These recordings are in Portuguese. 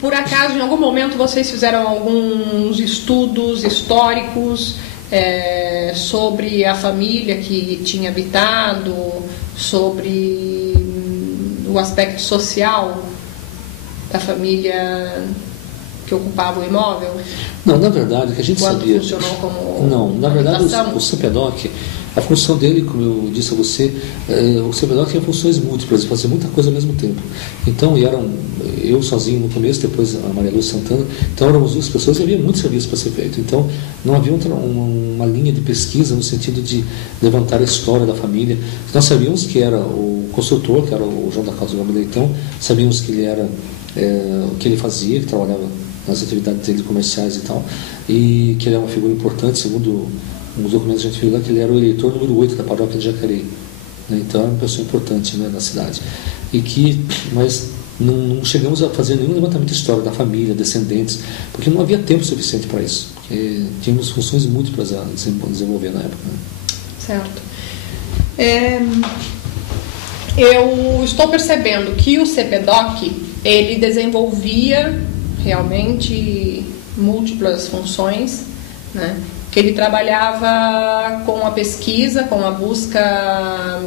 por acaso, em algum momento, vocês fizeram alguns estudos históricos sobre a família que tinha habitado, sobre o aspecto social da família que ocupava o imóvel? Não, na verdade, o que a gente Quando sabia... funcionou como Não, na verdade, habitação? o CPDOC, a função dele, como eu disse a você, o CPDOC tinha funções múltiplas, fazia muita coisa ao mesmo tempo. Então, eu sozinho no começo, depois a Maria Lúcia Santana, então éramos duas pessoas e havia muito serviço para ser feito. Então, não havia uma linha de pesquisa no sentido de levantar a história da família. Nós sabíamos que era o construtor, que era o João da Causa Gomes Leitão, sabíamos que ele era, o que ele fazia, que trabalhava nas atividades dele comerciais e tal, e que ele é uma figura importante, segundo os documentos que a gente viu lá, que ele era o eleitor número 8 da paróquia de Jacareí, né? Então era uma pessoa importante, né, na cidade, mas não chegamos a fazer nenhum levantamento histórico da família, descendentes, porque não havia tempo suficiente para isso, porque tínhamos funções múltiplas a desenvolver na época, né? Certo. Eu estou percebendo que o CPDOC, ele desenvolvia realmente múltiplas funções, né? Que ele trabalhava com a pesquisa, com a busca,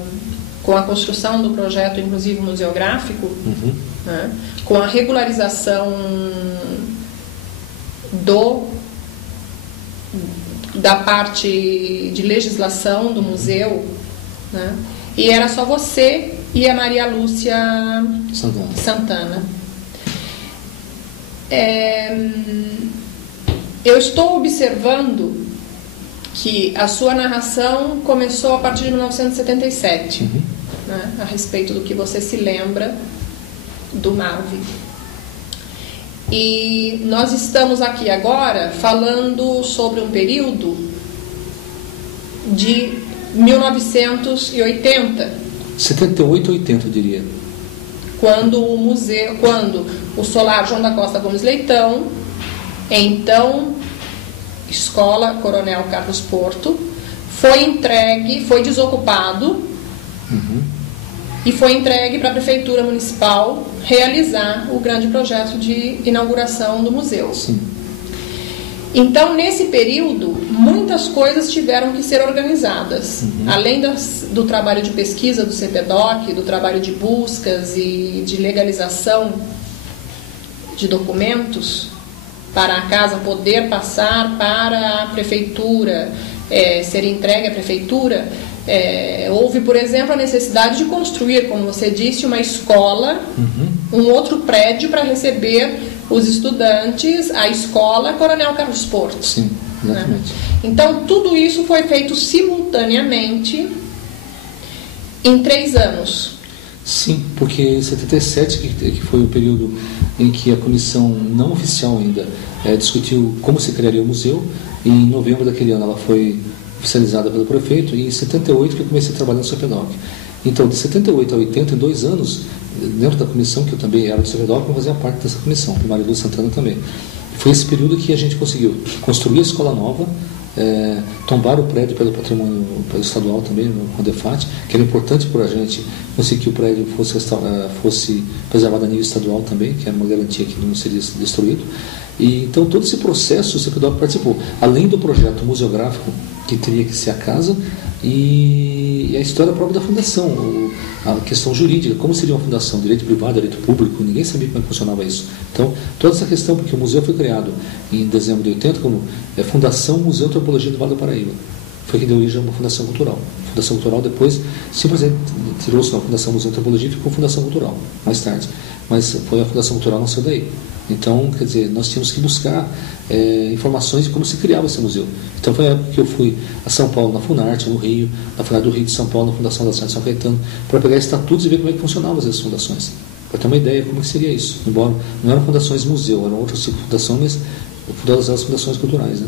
com a construção do projeto, inclusive museográfico, né? Com a regularização da parte de legislação do museu, né? E era só você e a Maria Lúcia Santana. Eu estou observando que a sua narração começou a partir de 1977, né, a respeito do que você se lembra do MAV. E nós estamos aqui agora falando sobre um período de 1980. 78 ou 80, eu diria. Quando o Solar João da Costa Gomes Leitão, então Escola Coronel Carlos Porto, foi desocupado e foi entregue para a Prefeitura Municipal realizar o grande projeto de inauguração do museu. Sim. Então, nesse período, muitas coisas tiveram que ser organizadas. Além do trabalho de pesquisa do CPDOC, do trabalho de buscas e de legalização de documentos, para a casa poder passar para a prefeitura, ser entregue à prefeitura, houve, por exemplo, a necessidade de construir, como você disse, uma escola, um outro prédio para receber os estudantes, a escola Coronel Carlos Porto. Sim, exatamente. Né? Então, tudo isso foi feito simultaneamente em 3 anos. Sim, porque 77, que foi o período em que a comissão não oficial ainda discutiu como se criaria o museu, e em novembro daquele ano ela foi oficializada pelo prefeito, e em 78 que eu comecei a trabalhar no CPDOC. Então, de 78 a 80, em 2 anos, dentro da comissão, que eu também era do CPDOC, eu fazia parte dessa comissão, com Maria Lúcia Santana também. Foi esse período que a gente conseguiu construir a escola nova, tombar o prédio pelo patrimônio estadual também, no Condefat, que era importante para a gente conseguir que o prédio fosse preservado a nível estadual também, que era uma garantia que não seria destruído. E então todo esse processo o CPDOC participou, além do projeto museográfico, que teria que ser a casa, e a história própria da fundação, a questão jurídica, como seria uma fundação, direito privado, direito público, ninguém sabia como funcionava isso. Então, toda essa questão, porque o museu foi criado em dezembro de 80 como Fundação Museu Antropologia do Vale do Paraíba. Foi que deu origem a uma fundação cultural. A fundação cultural depois simplesmente tirou-se uma Fundação Museu Antropologia e ficou Fundação Cultural, mais tarde. Mas foi a Fundação Cultural, nasceu daí. Então, quer dizer, nós tínhamos que buscar informações de como se criava esse museu. Então foi a época que eu fui a São Paulo, na Funarte, no Rio, na Funarte do Rio de São Paulo, na Fundação da Cidade de São Caetano, para pegar estatutos e ver como é que funcionavam essas fundações. Para ter uma ideia de como que seria isso. Embora não eram fundações museu, eram outras tipos de fundações, mas todas as fundações culturais, né?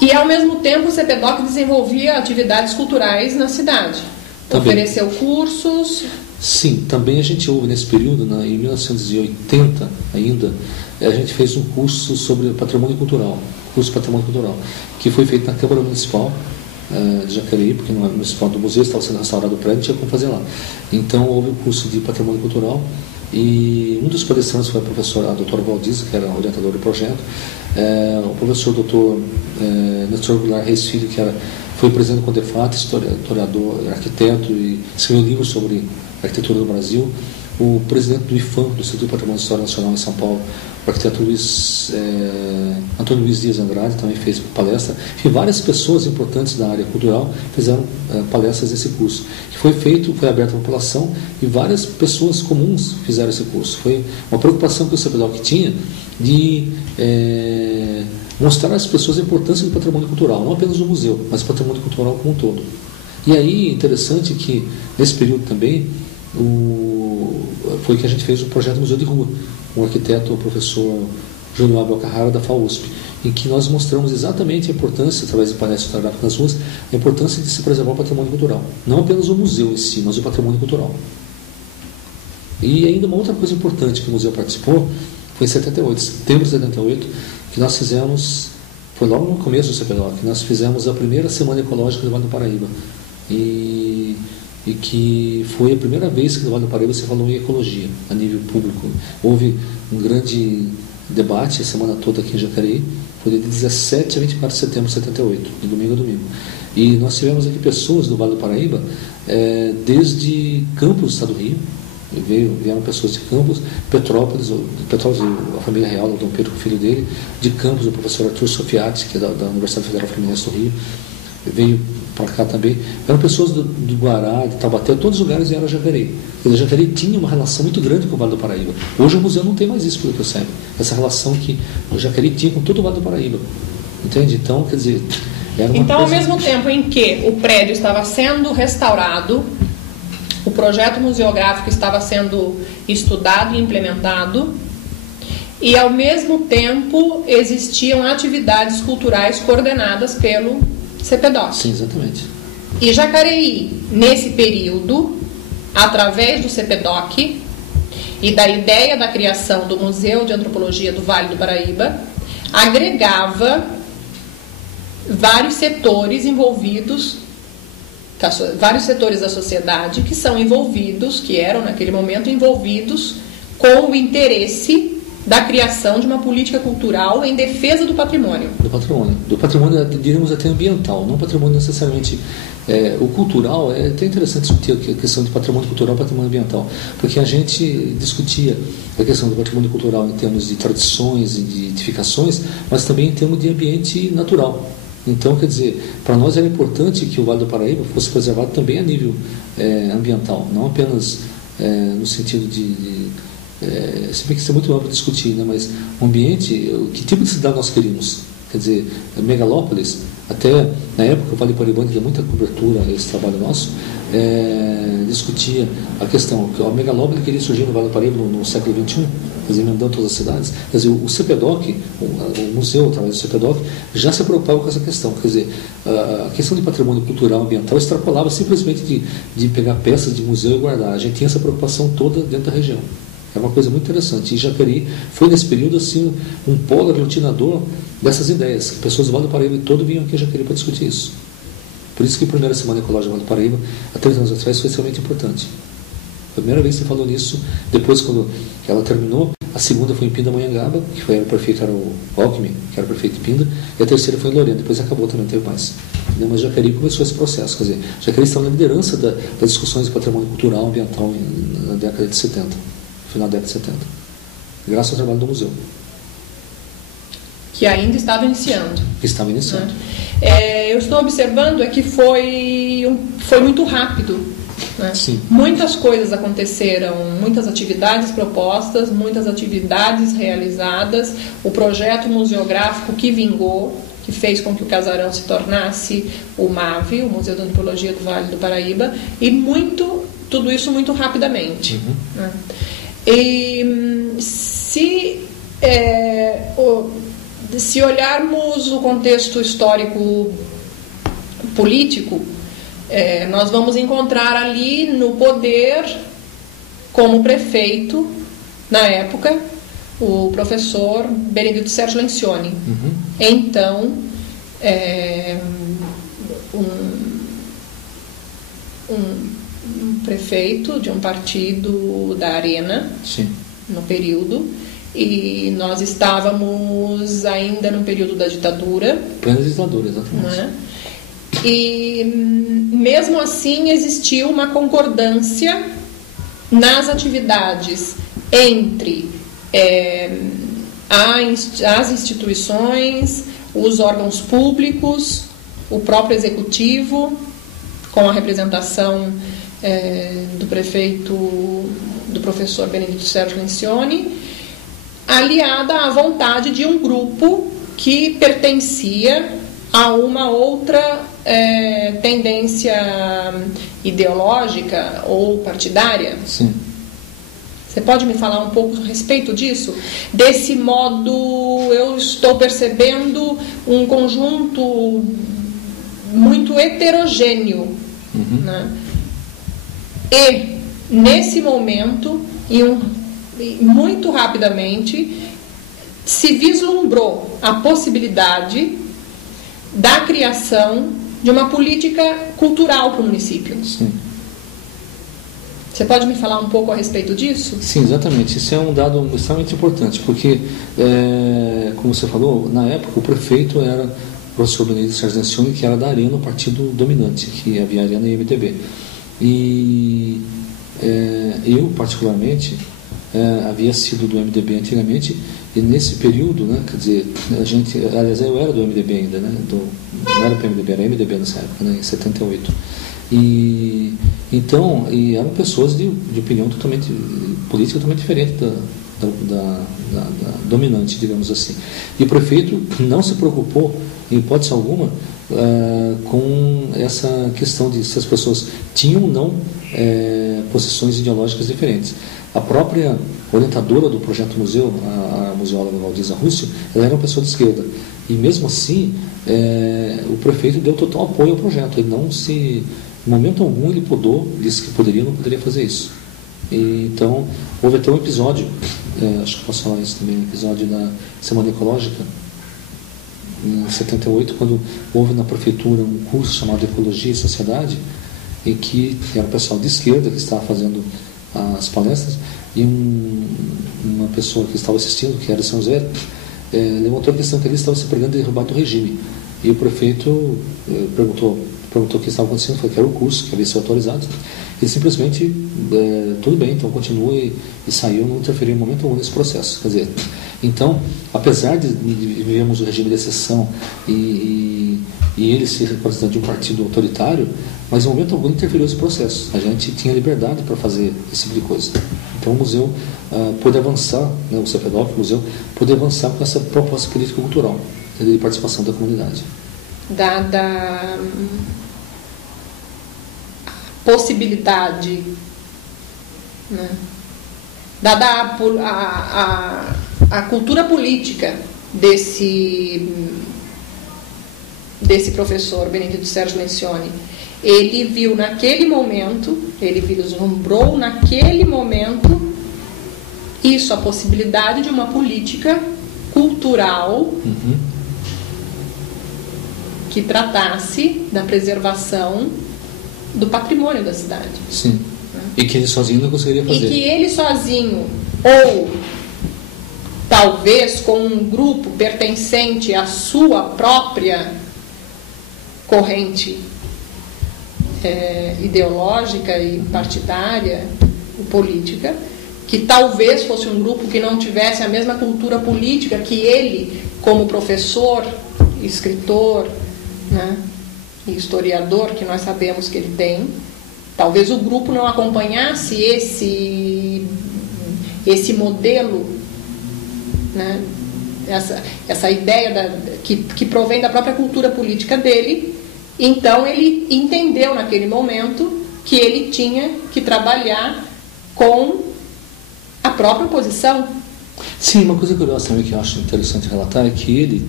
E ao mesmo tempo o CPDOC desenvolvia atividades culturais na cidade. Também. Ofereceu cursos. Sim, também a gente houve nesse período, em 1980 ainda, a gente fez um curso sobre patrimônio cultural, que foi feito na Câmara Municipal de Jacareí, porque não era municipal do museu, estava sendo restaurado o prédio, tinha como fazer lá. Então houve um curso de patrimônio cultural, E um dos palestrantes foi a doutora Valdiza, que era orientadora do projeto, o professor doutor Nestor Goulart Reis Filho, que foi presidente do CONDEFAT, historiador, arquiteto, e escreveu livros sobre a arquitetura do Brasil, o presidente do IFAM, do Instituto de Patrimônio Histórico Nacional em São Paulo, o arquiteto Antônio Luiz Dias Andrade, também fez palestra. E várias pessoas importantes da área cultural fizeram palestras nesse curso, que foi aberto à população, e várias pessoas comuns fizeram esse curso. Foi uma preocupação que o CPDOC tinha de mostrar às pessoas a importância do patrimônio cultural, não apenas do museu, mas do patrimônio cultural como um todo. E aí, interessante que, nesse período também, foi que a gente fez o projeto Museu de Rua, com o arquiteto, o professor Júnior Abel Carrara, da FAUSP, em que nós mostramos exatamente a importância, através de painéis fotográficos nas ruas, a importância de se preservar o patrimônio cultural. Não apenas o museu em si, mas o patrimônio cultural. E ainda uma outra coisa importante que o museu participou, foi em 78, setembro de 78, que nós fizemos, foi logo no começo do CPDOC, que nós fizemos a primeira Semana Ecológica do Vale do Paraíba. E que foi a primeira vez que no Vale do Paraíba se falou em ecologia, a nível público. Houve um grande debate a semana toda aqui em Jacareí, foi de 17 a 24 de setembro de 78, de domingo a domingo. E nós tivemos aqui pessoas do Vale do Paraíba, desde Campos, do estado do Rio, vieram pessoas de Campos, Petrópolis, a família real, o Dom Pedro, o filho dele, de Campos, o professor Arthur Sofiati, que é da Universidade Federal Fluminense do Rio, veio para cá também. Eram pessoas do Guará, de Taubaté, todos os lugares vieram a Jacareí. E a Jacareí tinha uma relação muito grande com o Vale do Paraíba. Hoje o museu não tem mais isso, pelo que eu sei. Essa relação que o Jacareí tinha com todo o Vale do Paraíba. Entende? Então, quer dizer, era uma Então, coisa... ao mesmo tempo em que o prédio estava sendo restaurado, o projeto museográfico estava sendo estudado e implementado, e ao mesmo tempo existiam atividades culturais coordenadas pelo CPDOC. Sim, exatamente. E Jacareí, nesse período, através do CPDOC e da ideia da criação do Museu de Antropologia do Vale do Paraíba, agregava vários setores envolvidos, vários setores da sociedade que são envolvidos, que eram naquele momento envolvidos com o interesse da criação de uma política cultural em defesa do patrimônio. Do patrimônio, diríamos até ambiental, não patrimônio necessariamente. O cultural, é até interessante discutir a questão de patrimônio cultural e patrimônio ambiental, porque a gente discutia a questão do patrimônio cultural em termos de tradições e de edificações, mas também em termos de ambiente natural. Então, quer dizer, para nós era importante que o Vale do Paraíba fosse preservado também a nível ambiental, não apenas no sentido se bem que isso é muito amplo discutir, né? Mas o ambiente, que tipo de cidade nós queríamos? Quer dizer, megalópolis, até na época o Vale do Paraíba tinha muita cobertura a esse trabalho nosso, discutia a questão que a megalópole queria surgir no Vale do Paraíba no século XXI, quer dizer, emendando todas as cidades. Quer dizer, o CPDOC, o museu, através do CPDOC, já se preocupava com essa questão. Quer dizer, a questão de patrimônio cultural ambiental extrapolava simplesmente de pegar peças de museu e guardar. A gente tinha essa preocupação toda dentro da região. É uma coisa muito interessante. E Jacareí foi, nesse período, assim, um polo aglutinador dessas ideias. Pessoas do Vale do Paraíba todo vinham aqui a Jacareí para discutir isso. Por isso que a primeira Semana Ecológica do Vale do Paraíba, há 3 anos atrás, foi extremamente importante. A primeira vez que você falou nisso, depois, quando ela terminou, a segunda foi em Pindamonhangaba, que o prefeito era o Alckmin, que era o prefeito de Pinda, e a terceira foi em Lorena, depois acabou também, não teve mais. Mas Jacareí começou esse processo, quer dizer, Jacareí estava na liderança das discussões de patrimônio cultural ambiental na década de 70. Final da década de 70, graças ao trabalho do museu. Que ainda estava iniciando. Eu estou observando que foi muito rápido. Né? Sim. Muitas coisas aconteceram, muitas atividades propostas, muitas atividades realizadas, o projeto museográfico que vingou, que fez com que o Casarão se tornasse o MAV, o Museu de Antropologia do Vale do Paraíba, e tudo isso muito rapidamente. Uhum. Né? E se olharmos o contexto histórico político, nós vamos encontrar ali no poder, como prefeito, na época, o professor Benedito Sérgio Lencioni. Uhum. Então, prefeito de um partido da Arena, Sim. no período, e nós estávamos ainda no período da ditadura. Plena ditadura, exatamente. Né? E mesmo assim existiu uma concordância nas atividades entre as instituições, os órgãos públicos, o próprio executivo, com a representação do prefeito, do professor Benedito Sérgio Lencioni, aliada à vontade de um grupo que pertencia a uma outra tendência ideológica ou partidária. Sim. Você pode me falar um pouco a respeito disso? Desse modo, eu estou percebendo um conjunto muito heterogêneo. Uhum. Né? E, nesse momento, muito rapidamente, se vislumbrou a possibilidade da criação de uma política cultural para o município. Sim. Você pode me falar um pouco a respeito disso? Sim, exatamente. Isso é um dado extremamente importante, porque, como você falou, na época o prefeito era o professor Benedito Sérgio Lencioni, que era da Arena, o partido dominante, que havia Arena e MDB. E eu, particularmente, havia sido do MDB antigamente, e nesse período, né, quer dizer, aliás, eu era do MDB ainda, né, não era para MDB, era MDB nessa época, né, em 78. Então, eram pessoas de opinião totalmente política totalmente diferente da dominante, digamos assim. E o prefeito não se preocupou, em hipótese alguma, com essa questão de se as pessoas tinham ou não posições ideológicas diferentes. A própria orientadora do projeto museu, a museóloga Valdiza Rússio, ela era uma pessoa de esquerda. E mesmo assim, o prefeito deu total apoio ao projeto. Ele não se... Em momento algum ele disse que poderia ou não poderia fazer isso. Então, houve até um episódio, acho que posso falar isso também, um episódio da Semana Ecológica, em 78, quando houve na prefeitura um curso chamado Ecologia e Sociedade, em que era o pessoal de esquerda que estava fazendo as palestras, e uma pessoa que estava assistindo, que era São José, levantou a questão que ele estava se pregando de derrubada do regime. E o prefeito perguntou o que estava acontecendo, foi que era o curso que havia sido autorizado. Ele simplesmente, tudo bem, então continue, e saiu, não interferiu em momento algum nesse processo. Quer dizer, então, apesar de vivermos o regime de exceção e ele ser representante de um partido autoritário, mas em momento algum interferiu nesse processo. A gente tinha liberdade para fazer esse tipo de coisa. Então o museu pôde avançar, né, o CEPEDOC, o museu, pôde avançar com essa proposta política-cultural de participação da comunidade. Dada a possibilidade, né, dada a cultura política desse professor Benedito Sérgio Lencioni, ele viu naquele momento, ele vislumbrou naquele momento isso, a possibilidade de uma política cultural que tratasse da preservação do patrimônio da cidade. Sim. E que ele sozinho não conseguiria fazer. E que ele sozinho, ou talvez com um grupo pertencente à sua própria corrente ideológica e partidária e política, que talvez fosse um grupo que não tivesse a mesma cultura política que ele, como professor, escritor, né, e historiador, que nós sabemos que ele tem. Talvez o grupo não acompanhasse esse modelo, né, essa ideia que provém da própria cultura política dele. Então ele entendeu naquele momento que ele tinha que trabalhar com a própria oposição. Sim, uma coisa curiosa também que eu acho interessante relatar é que ele,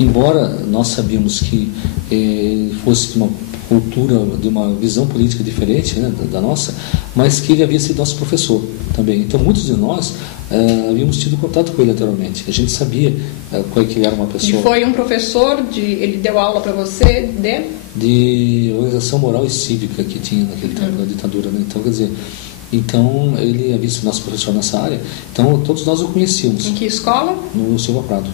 embora nós sabíamos que fosse de uma cultura, de uma visão política diferente, né, da nossa, mas que ele havia sido nosso professor também. Então, muitos de nós havíamos tido contato com ele anteriormente. A gente sabia que ele era uma pessoa... E foi um professor, ele deu aula para você de organização moral e cívica que tinha naquele tempo da ditadura, né? Então, quer dizer... Então, ele havia sido nosso professor nessa área. Então, todos nós o conhecíamos. Em que escola? No Silva Prado.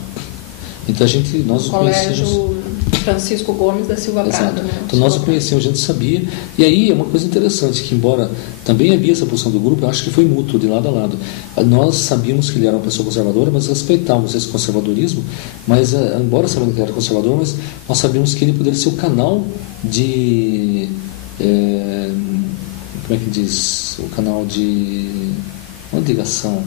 Então, nós o conhecíamos... Colégio Francisco Gomes da Silva Prado. Né? Então, nós o conhecíamos, a gente sabia. E aí, é uma coisa interessante, que embora também havia essa posição do grupo, eu acho que foi mútuo, de lado a lado. Nós sabíamos que ele era uma pessoa conservadora, mas respeitávamos esse conservadorismo. Mas, embora sabendo que ele era conservador, mas nós sabíamos que ele poderia ser o canal de... como é que diz, o canal de uma ligação,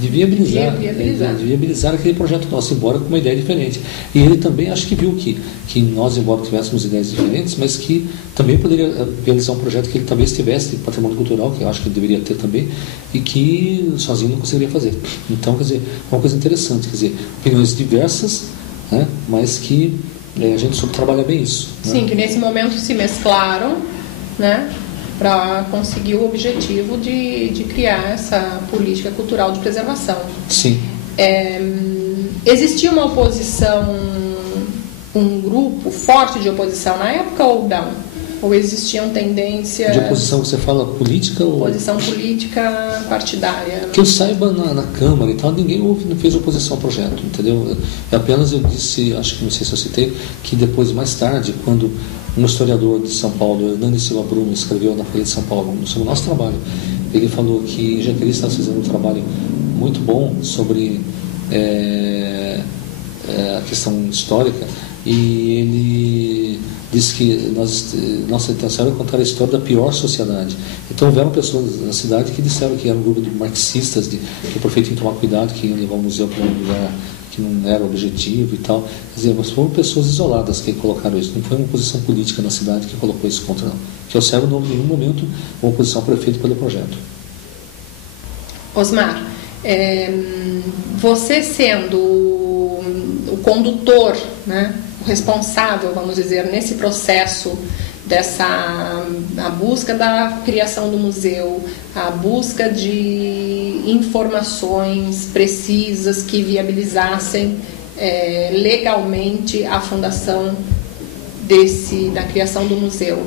de viabilizar aquele projeto nosso, embora com uma ideia diferente. E ele também acho que viu que nós, embora tivéssemos ideias diferentes, mas que também poderia realizar um projeto que ele talvez tivesse de patrimônio cultural, que eu acho que ele deveria ter também, e que sozinho não conseguiria fazer. Então, quer dizer, é uma coisa interessante, quer dizer, opiniões diversas, né, mas que a gente soube trabalhar bem isso. Sim, né? que nesse momento se mesclaram, né, para conseguir o objetivo de criar essa política cultural de preservação. Sim. Existia uma oposição, um grupo forte de oposição na época ou não? Ou existiam tendências... De oposição, você fala política ou... Oposição política partidária. Que eu saiba, na Câmara e tal, ninguém não fez oposição ao projeto, entendeu? Apenas eu disse, acho que não sei se eu citei, que depois, mais tarde, quando um historiador de São Paulo, Hernani Silva Bruno, escreveu na Folha de São Paulo sobre o nosso trabalho, ele falou que Jaqueline estava fazendo um trabalho muito bom sobre a questão histórica, e ele disse que nossa intenção era contar a história da pior sociedade. Então houveram pessoas na cidade que disseram que era um grupo de marxistas, que o prefeito tinha que tomar cuidado, que iam levar o museu para um lugar que não era objetivo e tal. Quer dizer, mas foram pessoas isoladas que colocaram isso. Não foi uma posição política na cidade que colocou isso contra, não. Que eu saiba, em nenhum momento, uma oposição ao prefeito pelo projeto. Osmar, você sendo o condutor, né, o responsável, vamos dizer, nesse processo a busca da criação do museu, a busca de informações precisas que viabilizassem legalmente a fundação da criação do museu.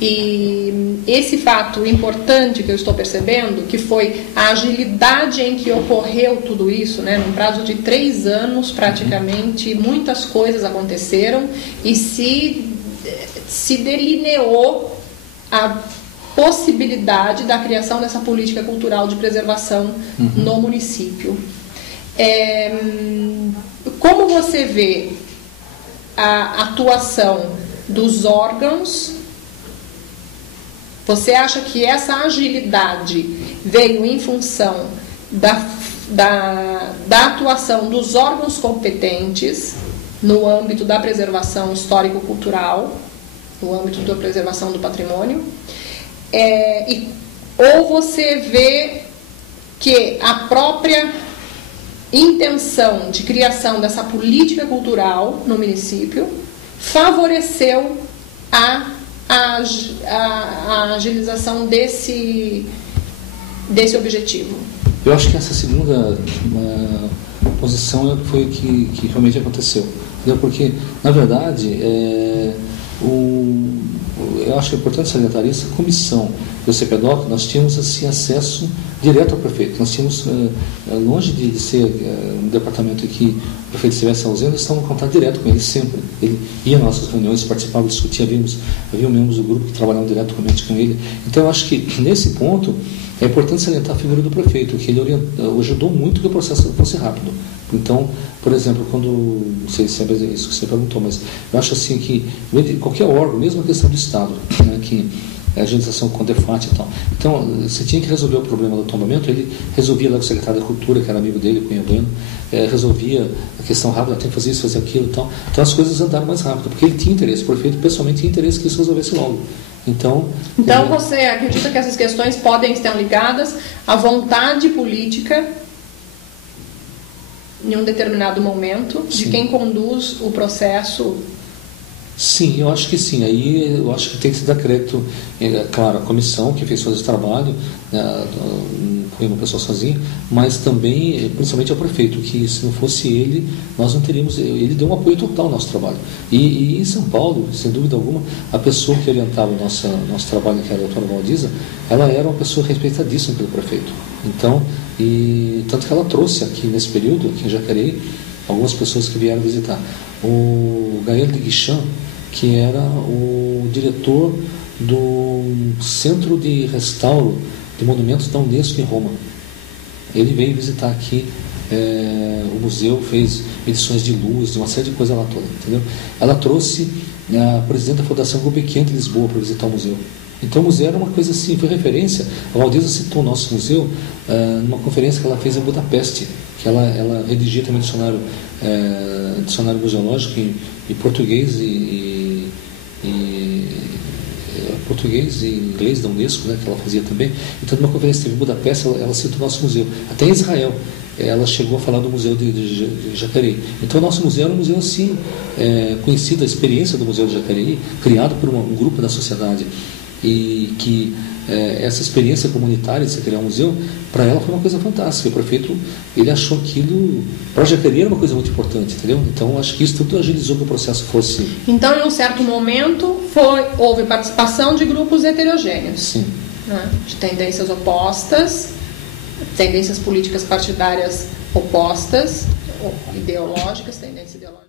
E esse fato importante que eu estou percebendo, que foi a agilidade em que ocorreu tudo isso, né, num prazo de 3 anos praticamente, muitas coisas aconteceram e se delineou a possibilidade da criação dessa política cultural de preservação no município. Como você vê a atuação dos órgãos? Você acha que essa agilidade veio em função da atuação dos órgãos competentes no âmbito da preservação histórico-cultural, no âmbito da preservação do patrimônio, ou você vê que a própria intenção de criação dessa política cultural no município favoreceu a agilização desse objetivo? Eu acho que essa segunda posição foi o que realmente aconteceu. Entendeu? Porque, na verdade, eu acho que é importante salientar isso, a comissão do CPDOC, nós tínhamos assim, acesso direto ao prefeito. Nós tínhamos, longe de ser um departamento que o prefeito estivesse ausente, nós estávamos em contato direto com ele sempre. Ele ia nas nossas reuniões, participava, discutia, havia membros do grupo que trabalhavam diretamente com ele. Então, eu acho que, nesse ponto, é importante salientar a figura do prefeito, que ele ajudou muito que o processo fosse rápido. Então, por exemplo, não sei se é isso que você perguntou, mas eu acho assim que qualquer órgão, mesmo a questão do Estado, né, que a agilização com o DEFAT e tal. Então, você tinha que resolver o problema do tombamento, ele resolvia lá com o secretário da Cultura, que era amigo dele, Cunha Bueno, resolvia a questão rápida, tem que fazer isso, fazer aquilo e tal. Então, as coisas andaram mais rápido, porque ele tinha interesse, o prefeito pessoalmente tinha interesse que isso resolvesse logo. Então você acredita que essas questões podem estar ligadas à vontade política em um determinado momento, sim, de quem conduz o processo Sim, eu acho que sim. Aí eu acho que tem que se dar crédito, claro, a comissão que fez todo esse trabalho, foi uma pessoa sozinha, mas também, principalmente ao prefeito, que se não fosse ele, nós não teríamos. Ele deu um apoio total ao nosso trabalho. E em São Paulo, sem dúvida alguma, a pessoa que orientava o nosso trabalho, que era a doutora Valdiza, ela era uma pessoa respeitadíssima pelo prefeito. Então, tanto que ela trouxe aqui nesse período, aqui em Jacareí, algumas pessoas que vieram visitar. O Gael de Guicham, que era o diretor do Centro de Restauro de Monumentos da Unesco em Roma. Ele veio visitar aqui o museu, fez edições de luz, de uma série de coisas lá toda, entendeu? Ela trouxe a presidente da Fundação Gulbenkian de Lisboa para visitar o museu. Então o museu era uma coisa assim, foi referência. A Valdiza citou o nosso museu numa conferência que ela fez em Budapeste, que ela redigia também dicionário museológico em português português e inglês da Unesco, né, que ela fazia também. Então, numa conferência que teve em Budapeste, ela citou o nosso museu. Até em Israel, ela chegou a falar do museu de Jacareí. Então, o nosso museu era um museu assim, conhecido, a experiência do Museu de Jacareí, criado por um grupo da sociedade, e que essa experiência comunitária de se criar um museu, para ela foi uma coisa fantástica. O prefeito, ele achou aquilo, para Jacareí era uma coisa muito importante, entendeu? Então, acho que isso tudo agilizou que o processo fosse... Então, em um certo momento, houve participação de grupos heterogêneos. Sim. Né? De tendências opostas, tendências políticas partidárias opostas, ideológicas, tendências ideológicas.